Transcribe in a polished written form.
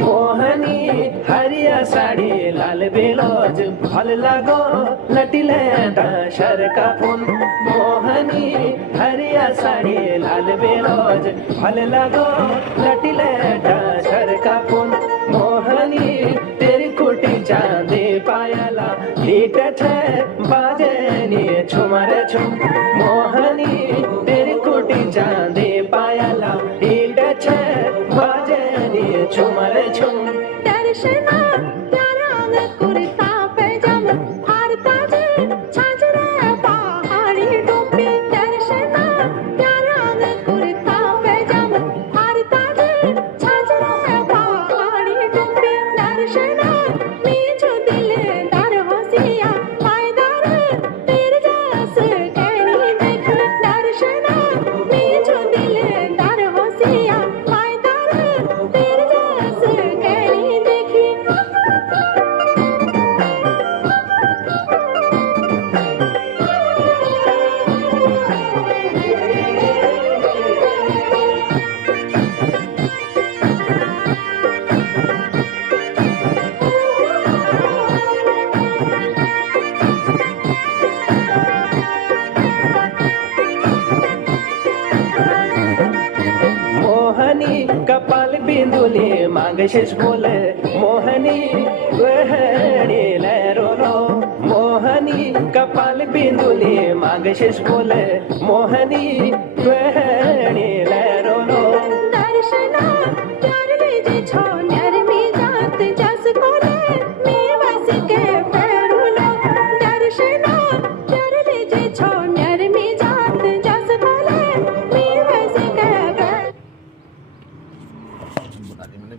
মোহনী হারিয়া শাড়ি লাল বেলজ ভাল লাগো লটিলে দাসর কাপুন মোহনী হারিয়া শাড়ি লাল বেলজ ভাল লাগো লটিলে দাসর কাপুন মোহনী তেরি কুটি চাঁদে পায়ালা লিটেছে বাজে নিয়ে ছুমারে ছুম মোহনী তেরি কুটি চাঁদে পায়ালা লিটেছে বাজে নিয়ে ছুমারে ছুম दर्शना प्यारा कुर्ता पैजामा हार ताजे छाजरा पहाड़ी टोपी दर्शना प्यारा कुर्ता पैजामा हार ताजे छाजरा पहाड़ी टोपी दर्शना नीचो दिले दर हसिया पायदार तेरे जैस कहनी देख दर्शना नीचो दिले दर हसिया पायदार तेरे जैस कहनी देखी মোহনী কপাল বিন্দুলে মাগ শেষ বলে মোহনী গহনি লেরোলো মোহনী কপাল বিন্দুলে মাগ শেষ বলে মোহনী গহনি লেরোলো